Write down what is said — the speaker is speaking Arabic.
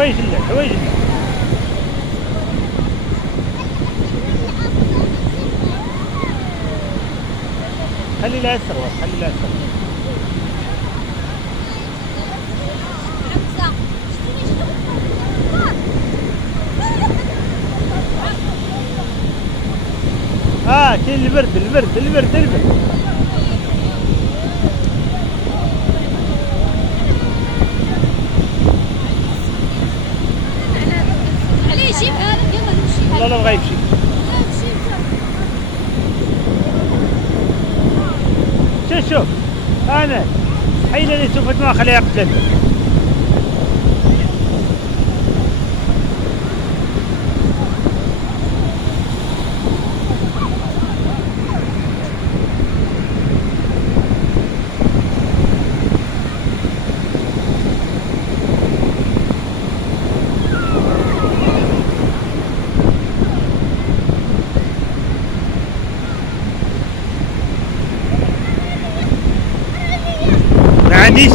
حوايج الله حوايج الله. خلي لها الثروة خلي لها الثروة. كاين البرد. عليه جيب هذا يلا نمشي. والله لا بغا يمشي. شوف انا حيلني سوفت ما خليها قتل. ما عنديش